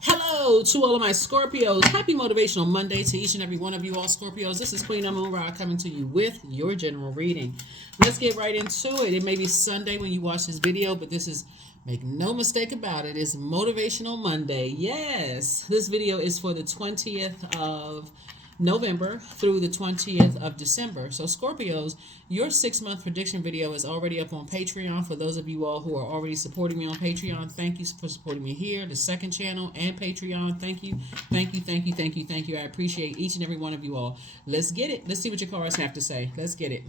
Hello to all of my Scorpios. Happy Motivational Monday to each and every one of you all Scorpios. This is Queen Amun Ra coming to you with your general reading. Let's get right into it. It may be Sunday when you watch this video, but this is, make no mistake about it, it's Motivational Monday. Yes, this video is for the 20th of November through the 20th of December. So Scorpios, your 6-month prediction video is already up on Patreon. For those of you all who are already supporting me on Patreon, thank you for supporting me here, the second channel and Patreon. Thank you, thank you, thank you, thank you, thank you. I appreciate each and every one of you all. Let's get it. Let's see what your cards have to say. Let's get it.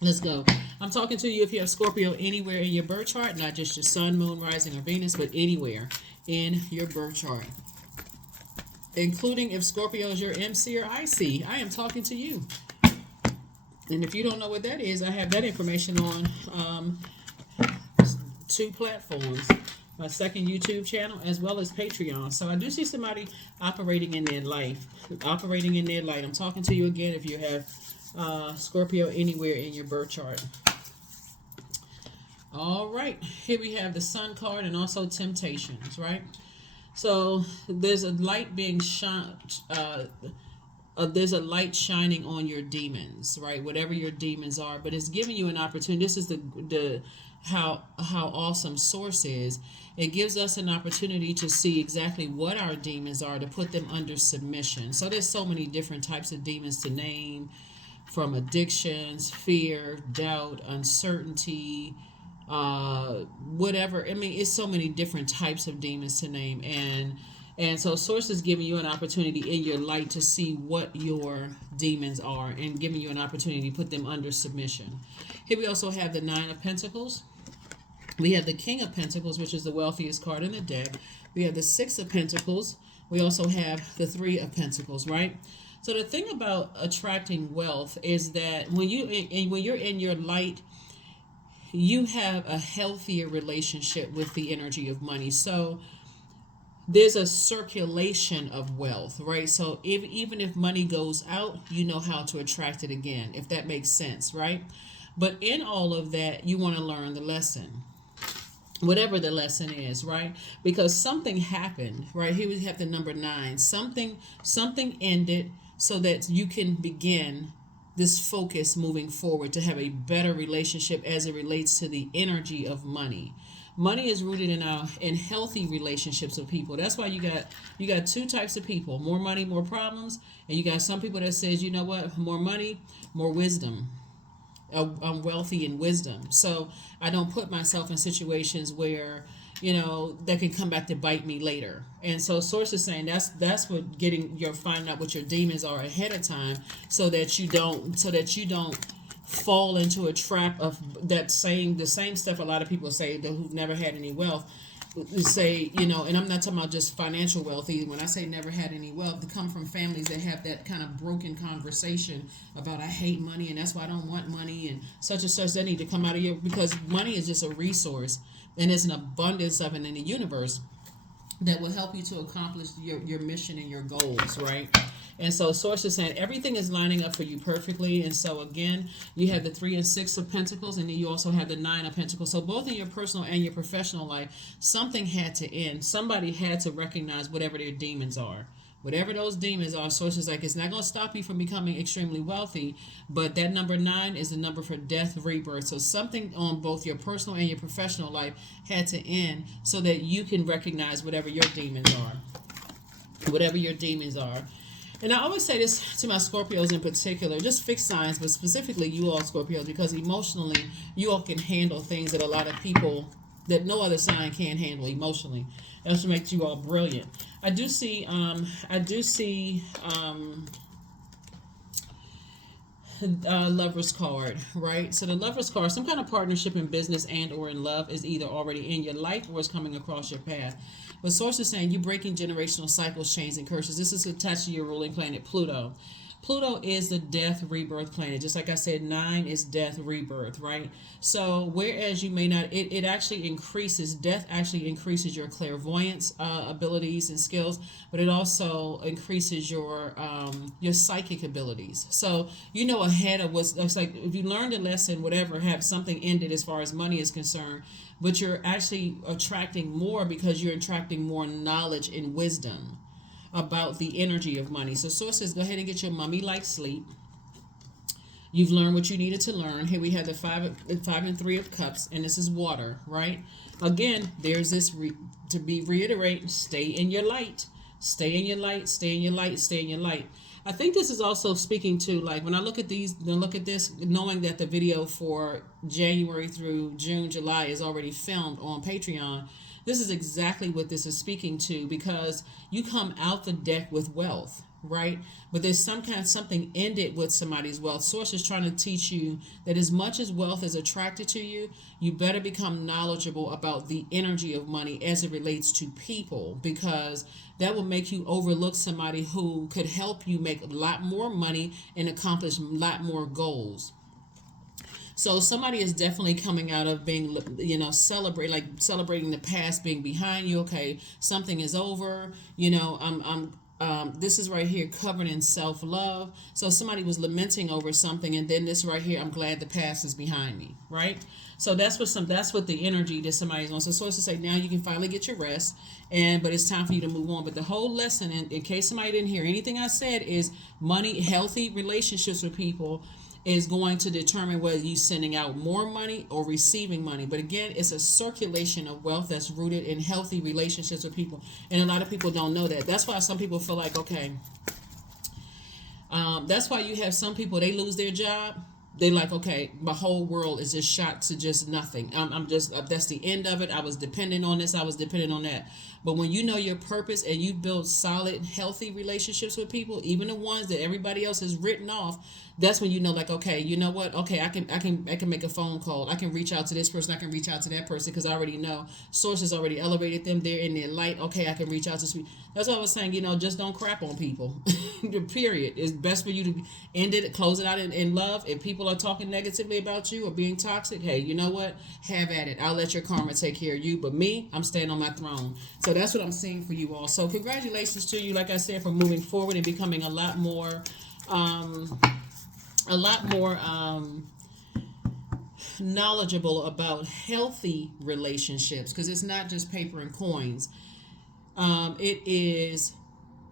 Let's go. I'm talking to you if you have Scorpio anywhere in your birth chart, not just your sun, moon, rising, or Venus, but anywhere in your birth chart, including if Scorpio is your MC or IC. I am talking to you. And if you don't know what that is, I have that information on 2 platforms, my second YouTube channel as well as Patreon. So I do see somebody operating in their life, operating in their light. I'm talking to you again if you have Scorpio anywhere in your birth chart. All right, here we have the Sun card and also Temptations, right? So there's a light being shone. There's a light shining on your demons, right? Whatever your demons are, but it's giving you an opportunity. This is the how awesome Source is. It gives us an opportunity to see exactly what our demons are, to put them under submission. So there's so many different types of demons to name, from addictions, fear, doubt, uncertainty, whatever. I mean, it's so many different types of demons to name, and so Source is giving you an opportunity in your light to see what your demons are and giving you an opportunity to put them under submission. Here we also have the Nine of Pentacles. We have the King of Pentacles, which is the wealthiest card in the deck. We have the Six of Pentacles. We also have the Three of Pentacles, right? So the thing about attracting wealth is that when you're in your light, you have a healthier relationship with the energy of money. So there's a circulation of wealth, right? So even if money goes out, you know how to attract it again, if that makes sense, right? But in all of that, you want to learn the lesson, whatever the lesson is, right? Because something happened, right? Here we have the number 9. Something ended so that you can begin this focus moving forward to have a better relationship as it relates to the energy of money. Money is rooted in healthy relationships with people. That's why you got 2 types of people: more money, more problems, and you got some people that says, you know what, more money, more wisdom. I'm wealthy in wisdom, so I don't put myself in situations where that can come back to bite me later. And so Source is saying that's what you're finding out what your demons are ahead of time, so that you don't fall into a trap of the same stuff a lot of people say who've never had any wealth say, and I'm not talking about just financial wealth either. When I say never had any wealth, to come from families that have that kind of broken conversation about, I hate money and that's why I don't want money and such, that need to come out of you, because money is just a resource, and there's an abundance of it in the universe that will help you to accomplish your mission and your goals, right? And so Source is saying everything is lining up for you perfectly. And so again, you have the 3 and 6 of Pentacles, and then you also have the 9 of Pentacles. So both in your personal and your professional life, something had to end. Somebody had to recognize whatever their demons are. Whatever those demons are, Source is like, it's not going to stop you from becoming extremely wealthy, but that number 9 is the number for death, rebirth. So something on both your personal and your professional life had to end so that you can recognize whatever your demons are. Whatever your demons are. And I always say this to my Scorpios in particular, just fixed signs, but specifically you all Scorpios, because emotionally you all can handle things that a lot of people, that no other sign can handle emotionally. That's what makes you all brilliant. I do see Lover's card, right? So the Lover's card, some kind of partnership in business and or in love, is either already in your life or is coming across your path. But Source is saying you breaking generational cycles, chains, and curses. This is attached to your ruling planet Pluto. Pluto is the death rebirth planet. Just like I said, 9 is death rebirth, right? So whereas you may not, it actually increases, death actually increases your clairvoyance abilities and skills, but it also increases your psychic abilities. So you know ahead of what's, it's like if you learned a lesson, whatever, have something ended as far as money is concerned, but you're actually attracting more because you're attracting more knowledge and wisdom about the energy of money. So source says, go ahead and get your mummy like sleep. You've learned what you needed to learn. Here we have the five and 3 of cups, and this is water, right? Again, there's this to be reiterate, stay in your light. Stay in your light, stay in your light, stay in your light. I think this is also speaking to, like, when I look at these, look at this, knowing that the video for January through June, July is already filmed on Patreon. This is exactly what this is speaking to, because you come out the deck with wealth, right? But there's something ended with somebody's wealth. Source is trying to teach you that as much as wealth is attracted to you, you better become knowledgeable about the energy of money as it relates to people, because that will make you overlook somebody who could help you make a lot more money and accomplish a lot more goals. So somebody is definitely coming out of being, celebrating the past being behind you. Okay, something is over. This is right here covered in self-love. So somebody was lamenting over something, and then this right here, I'm glad the past is behind me, right? So that's what the energy that somebody's on. So sources say now you can finally get your rest, but it's time for you to move on. But the whole lesson, in case somebody didn't hear anything I said, is money, healthy relationships with people is going to determine whether you're sending out more money or receiving money. But again, it's a circulation of wealth that's rooted in healthy relationships with people. And a lot of people don't know that. That's why some people feel like, okay, that's why you have some people, they lose their job. They like, okay, my whole world is just shot to just nothing. I'm just, that's the end of it. I was dependent on this. I was dependent on that. But when you know your purpose and you build solid, healthy relationships with people, even the ones that everybody else has written off, that's when you know, like, okay, you know what? Okay, I can make a phone call. I can reach out to this person. I can reach out to that person, because I already know Source has already elevated them. They're in their light. Okay, I can reach out to. That's what I was saying. Just don't crap on people. Period. It's best for you to end it, close it out in love. If people are talking negatively about you or being toxic, hey, you know what? Have at it. I'll let your karma take care of you. But me, I'm staying on my throne. So that's what I'm seeing for you all. So congratulations to you, like I said, for moving forward and becoming a lot more knowledgeable about healthy relationships, because it's not just paper and coins. It is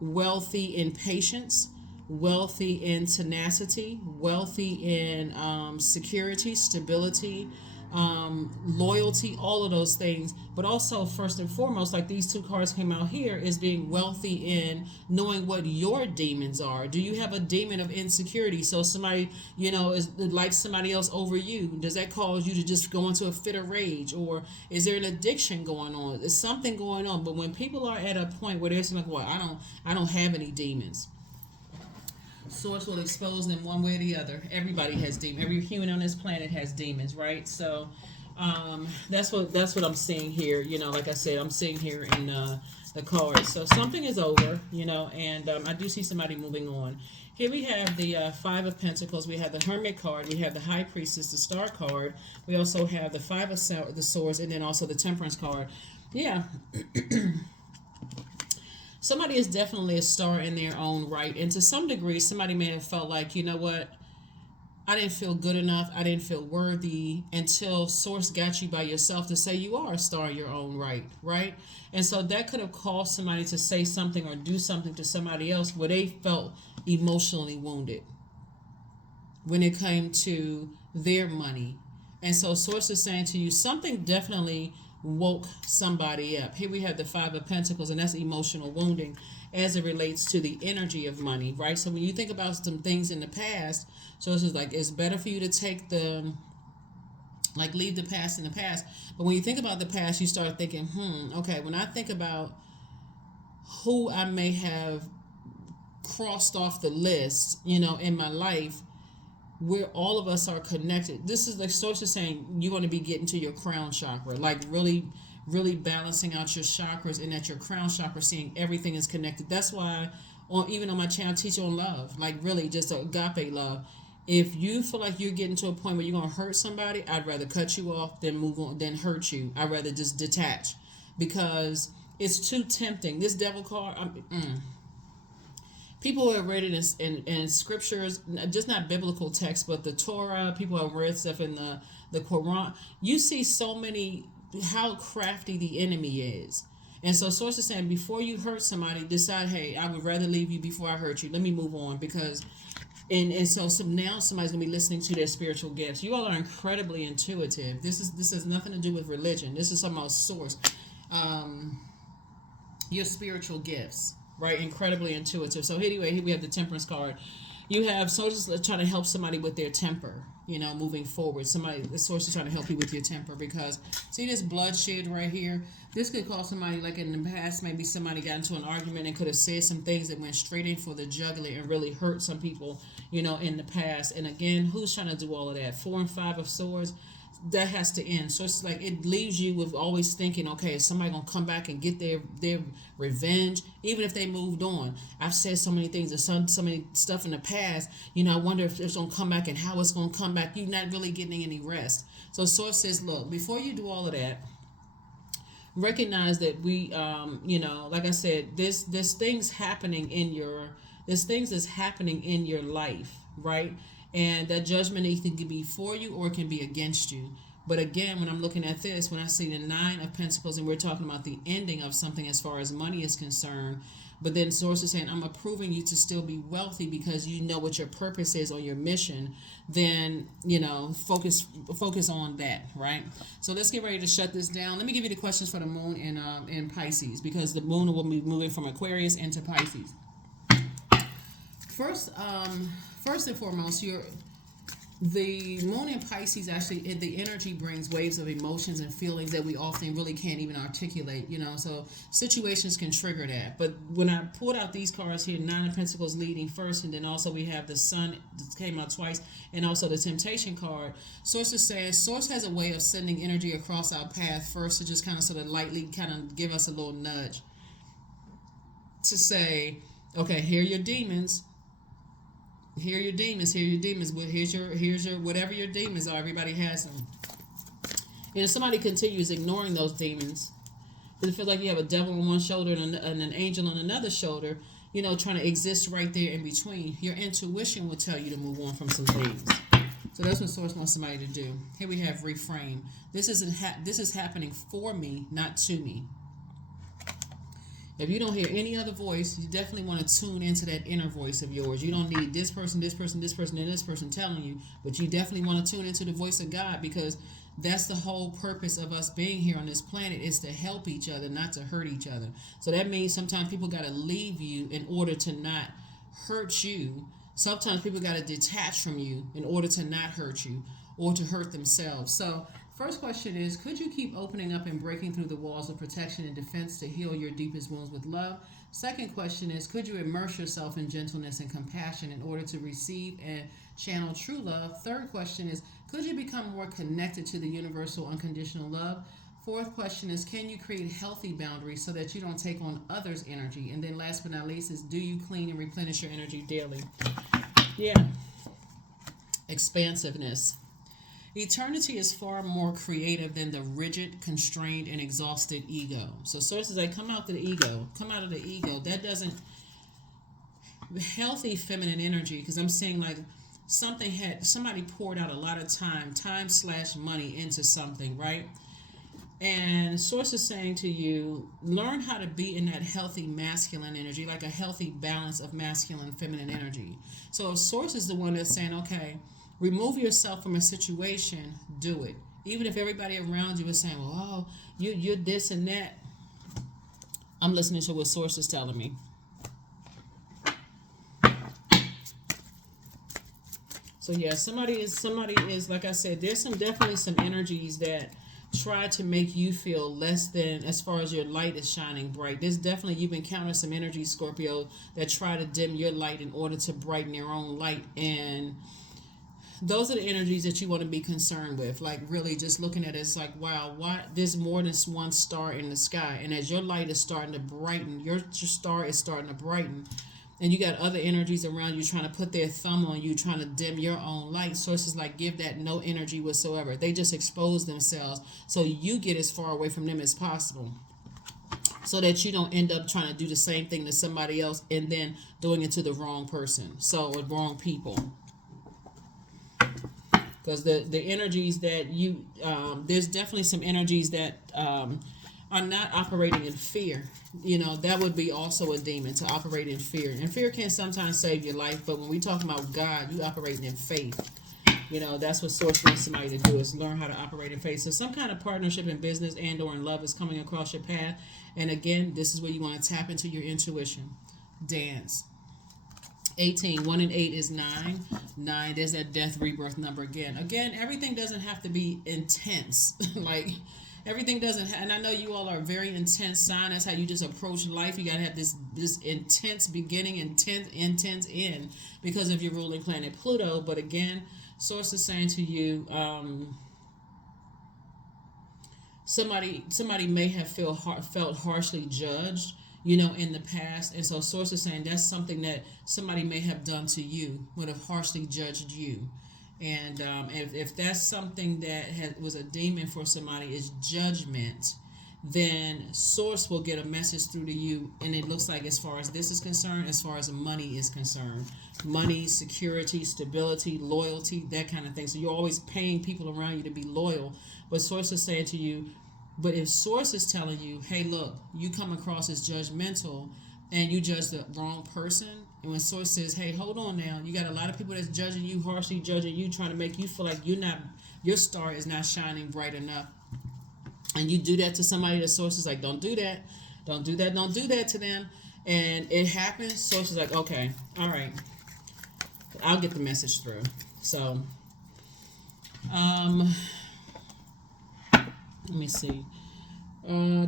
wealthy in patience, wealthy in tenacity, wealthy in security, stability, loyalty, all of those things. But also, first and foremost, like these 2 cards came out here, is being wealthy in knowing what your demons are. Do you have a demon of insecurity? So somebody, is like somebody else over you. Does that cause you to just go into a fit of rage? Or is there an addiction going on? Is something going on? But when people are at a point where they're like, well, I don't have any demons, Source will expose them one way or the other. Everybody has demons. Every human on this planet has demons, right? So that's what I'm seeing here. Like I said, I'm seeing here in the cards. So something is over, and I do see somebody moving on. Here we have the 5 of Pentacles. We have the Hermit card. We have the High Priestess, the Star card. We also have the 5 of the Swords, and then also the Temperance card. Yeah. Somebody is definitely a star in their own right. And to some degree, somebody may have felt like, you know what? I didn't feel good enough. I didn't feel worthy, until Source got you by yourself to say you are a star in your own right, right? And so that could have caused somebody to say something or do something to somebody else where they felt emotionally wounded when it came to their money. And so Source is saying to you, something definitely woke somebody up. Here we have the 5 of Pentacles, and that's emotional wounding as it relates to the energy of money, right? So when you think about some things in the past, so this is like, it's better for you to take leave the past in the past. But when you think about the past, you start thinking, okay, when I think about who I may have crossed off the list, in my life, where all of us are connected. This is like Source is saying, you want to be getting to your crown chakra, like really, really balancing out your chakras, and at your crown chakra, seeing everything is connected. That's why, even on my channel, I teach on love, like really just agape love. If you feel like you're getting to a point where you're gonna hurt somebody, I'd rather cut you off than move on, than hurt you. I'd rather just detach, because it's too tempting. This devil card, people who have read it in scriptures, just not biblical text, but the Torah. People have read stuff in the Quran. You see so many, how crafty the enemy is. And so Source is saying, before you hurt somebody, decide, hey, I would rather leave you before I hurt you. Let me move on, because and so now somebody's gonna be listening to their spiritual gifts. You all are incredibly intuitive. This has nothing to do with religion. This is about Source. Your spiritual gifts, right? Incredibly intuitive. So anyway, here we have the Temperance card. You have Source is trying to help somebody with their temper, moving forward. The Source is trying to help you with your temper, because see this bloodshed right here? This could cause somebody, like in the past, maybe somebody got into an argument and could have said some things that went straight in for the jugular and really hurt some people, in the past. And again, who's trying to do all of that? 4 and 5 of Swords. That has to end. So it's like it leaves you with always thinking, okay, is somebody gonna come back and get their revenge, even if they moved on? I've said so many things and so many stuff in the past. I wonder if it's gonna come back and how it's gonna come back. You're not really getting any rest. So Source says, look, before you do all of that, recognize that we, like I said, there's things happening in your life, right? And that judgment either can be for you or it can be against you. But again, when I'm looking at this, when I see the 9 of Pentacles, and we're talking about the ending of something as far as money is concerned, but then Source is saying, I'm approving you to still be wealthy because you know what your purpose is on your mission, then, focus on that, right? So let's get ready to shut this down. Let me give you the questions for the moon in Pisces, because the moon will be moving from Aquarius into Pisces. First and foremost, the moon in Pisces, actually, the energy brings waves of emotions and feelings that we often really can't even articulate, so situations can trigger that. But when I pulled out these cards here, 9 of Pentacles leading first, and then also we have the Sun that came out twice, and also the Temptation card. Source is saying, Source has a way of sending energy across our path first to just kind of sort of lightly kind of give us a little nudge to say, okay, here are your demons. Here are your demons. Here are your demons. Here's your whatever your demons are. Everybody has them. And if somebody continues ignoring those demons, it feels like you have a devil on one shoulder and an angel on another shoulder, trying to exist right there in between. Your intuition will tell you to move on from some things. So that's what Source wants somebody to do. Here we have reframe. This is happening for me, not to me. If you don't hear any other voice, you definitely want to tune into that inner voice of yours. You don't need this person, and this person telling you, but you definitely want to tune into the voice of God, because that's the whole purpose of us being here on this planet, is to help each other, not to hurt each other. So that means sometimes people got to leave you in order to not hurt you. Sometimes people got to detach from you in order to not hurt you or to hurt themselves. So first question is, could you keep opening up and breaking through the walls of protection and defense to heal your deepest wounds with love? Second question is, could you immerse yourself in gentleness and compassion in order to receive and channel true love? Third question is, could you become more connected to the universal unconditional love? Fourth question is, can you create healthy boundaries so that you don't take on others' energy? And then last but not least is, do you clean and replenish your energy daily? Yeah. Expansiveness. Eternity is far more creative than the rigid, constrained, and exhausted ego. So sources say, come out of the ego. Come out of the ego. That doesn't... Healthy feminine energy, because I'm saying like somebody poured out a lot of time/money into something, right? And Source is saying to you, learn how to be in that healthy masculine energy, like a healthy balance of masculine and feminine energy. So if Source is the one that's saying, okay, remove yourself from a situation, do it. Even if everybody around you is saying, well, oh, you're this and that. I'm listening to what Source is telling me. So yeah, somebody is, like I said, there's definitely some energies that try to make you feel less than as far as your light is shining bright. There's definitely, you've encountered some energies, Scorpio, that try to dim your light in order to brighten their own light. And those are the energies that you want to be concerned with. Like really just looking at it, it's like, wow, why there's more than one star in the sky. And as your light is starting to brighten, your star is starting to brighten, and you got other energies around you trying to put their thumb on you, trying to dim your own light. Sources like give that no energy whatsoever. They just expose themselves so you get as far away from them as possible, so that you don't end up trying to do the same thing to somebody else and then doing it to the wrong person, or wrong people. Because the energies that you there's definitely some energies that are not operating in fear. That would be also a demon, to operate in fear. And fear can sometimes save your life, but when we talk about God, you operating in faith. That's what Source wants somebody to do, is learn how to operate in faith. So some kind of partnership in business and or in love is coming across your path. And again, this is where you want to tap into your intuition. Dance. 18, 1 and 8 is 9. 9, there's that death rebirth number again. Again, everything doesn't have to be intense. Like, everything doesn't and I know you all are a very intense sign. That's how you just approach life. You got to have this intense beginning, intense end, because of your ruling planet Pluto. But again, Source is saying to you, somebody may have felt harshly judged, in the past. And so Source is saying that's something that somebody may have done to you, would have harshly judged you. And if that's something that was a demon for somebody, is judgment, then Source will get a message through to you. And it looks like, as far as this is concerned, as far as money is concerned, money, security, stability, loyalty, that kind of thing. So you're always paying people around you to be loyal. But Source is saying to you, but if Source is telling you, hey, look, you come across as judgmental and you judge the wrong person, and when Source says, hey, hold on now, you got a lot of people that's judging you, harshly judging you, trying to make you feel like your star is not shining bright enough, and you do that to somebody, the Source is like, don't do that, don't do that, don't do that to them, and it happens. Source is like, okay, all right, I'll get the message through. So, let me see. All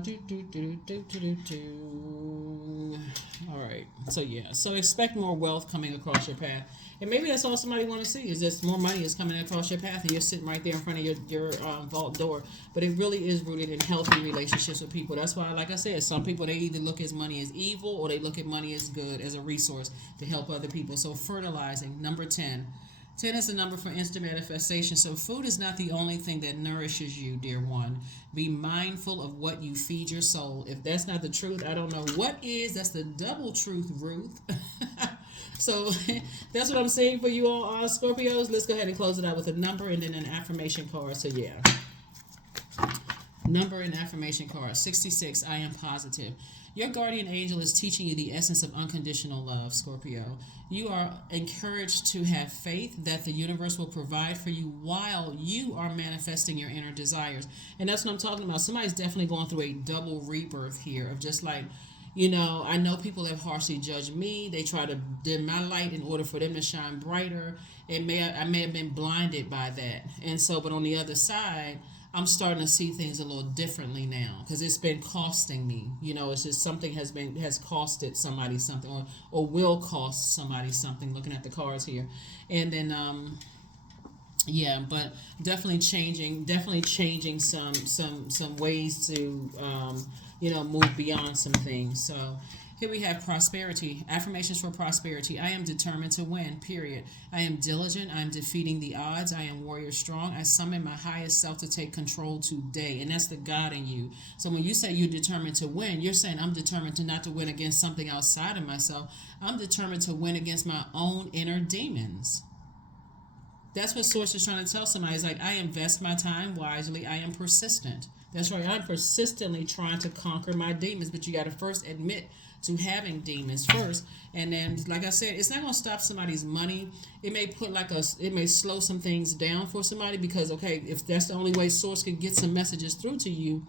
right. So yeah. So expect more wealth coming across your path, and maybe that's all somebody want to see, is just more money is coming across your path, and you're sitting right there in front of your vault door. But it really is rooted in healthy relationships with people. That's why, like I said, some people, they either look at money as evil, or they look at money as good, as a resource to help other people. So fertilizing, number 10. 10 is the number for instant manifestation. So food is not the only thing that nourishes you, dear one. Be mindful of what you feed your soul. If that's not the truth, I don't know what is. That's the double truth, Ruth. So that's what I'm saying for you all, Scorpios. Let's go ahead and close it out with a number and then an affirmation card. So yeah. Number and affirmation card. 66, I am positive. Your guardian angel is teaching you the essence of unconditional love, Scorpio. You are encouraged to have faith that the universe will provide for you while you are manifesting your inner desires. And that's what I'm talking about. Somebody's definitely going through a double rebirth here of just like, I know people have harshly judged me. They try to dim my light in order for them to shine brighter. I may have been blinded by that. And so, but on the other side, I'm starting to see things a little differently now, because it's been costing me. It's just something has costed somebody something, or will cost somebody something. Looking at the cards here, and then yeah, but definitely changing some ways to move beyond some things. So here we have prosperity. Affirmations for prosperity. I am determined to win, period. I am diligent. I am defeating the odds. I am warrior strong. I summon my highest self to take control today. And that's the God in you. So when you say you're determined to win, you're saying I'm determined to not to win against something outside of myself. I'm determined to win against my own inner demons. That's what Source is trying to tell somebody. It's like, I invest my time wisely. I am persistent. That's right. I'm persistently trying to conquer my demons. But you got to first admit to having demons first. And then, like I said, it's not going to stop somebody's money. It may it may slow some things down for somebody, because, okay, if that's the only way Source can get some messages through to you,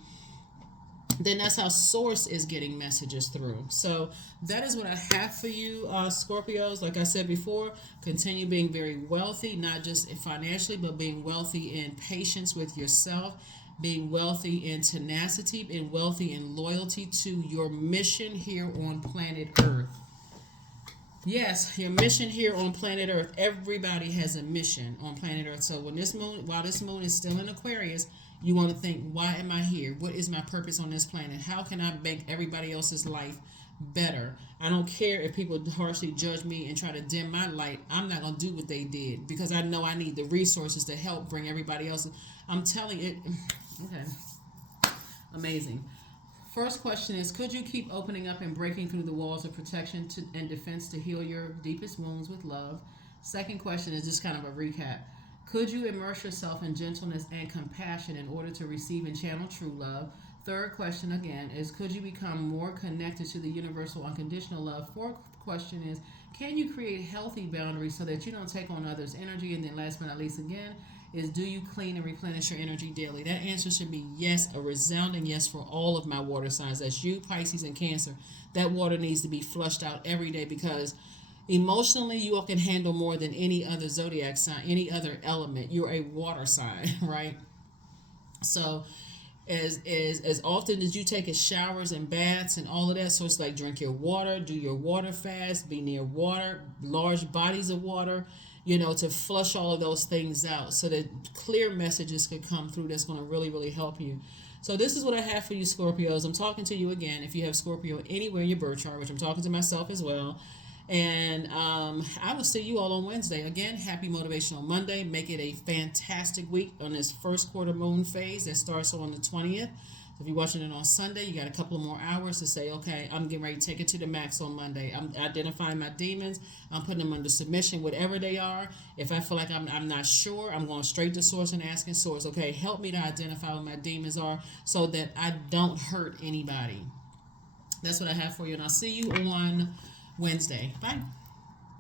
then that's how Source is getting messages through. So that is what I have for you, Scorpios. Like I said before, continue being very wealthy, not just financially, but being wealthy in patience with yourself, being wealthy in tenacity, being wealthy in loyalty to your mission here on planet Earth. Yes, your mission here on planet Earth. Everybody has a mission on planet Earth. So when this moon, while this moon is still in Aquarius, you want to think, why am I here? What is my purpose on this planet? How can I make everybody else's life better? I don't care if people harshly judge me and try to dim my light. I'm not gonna do what they did because I know I need the resources to help bring everybody else. I'm telling it. Okay, amazing. First question is, could you keep opening up and breaking through the walls of protection and defense to heal your deepest wounds with love? Second question is just kind of a recap. Could you immerse yourself in gentleness and compassion in order to receive and channel true love? Third question again is, could you become more connected to the universal unconditional love? Fourth question is, can you create healthy boundaries so that you don't take on others' energy? And then last but not least again, is, do you clean and replenish your energy daily? That answer should be yes, a resounding yes for all of my water signs. That's you, Pisces, and Cancer. That water needs to be flushed out every day because emotionally you all can handle more than any other zodiac sign, any other element. You're a water sign, right? So as often as you take showers and baths and all of that, so it's like drink your water, do your water fast, be near water, large bodies of water, to flush all of those things out so that clear messages could come through that's going to really, really help you. So this is what I have for you, Scorpios. I'm talking to you again if you have Scorpio anywhere in your birth chart, which I'm talking to myself as well. And I will see you all on Wednesday. Again, happy Motivational Monday. Make it a fantastic week on this first quarter moon phase that starts on the 20th. So if you're watching it on Sunday, you got a couple of more hours to say, okay, I'm getting ready to take it to the max on Monday. I'm identifying my demons. I'm putting them under submission, whatever they are. If I feel like I'm not sure, I'm going straight to source and asking source, okay, help me to identify what my demons are so that I don't hurt anybody. That's what I have for you. And I'll see you on Wednesday. Bye.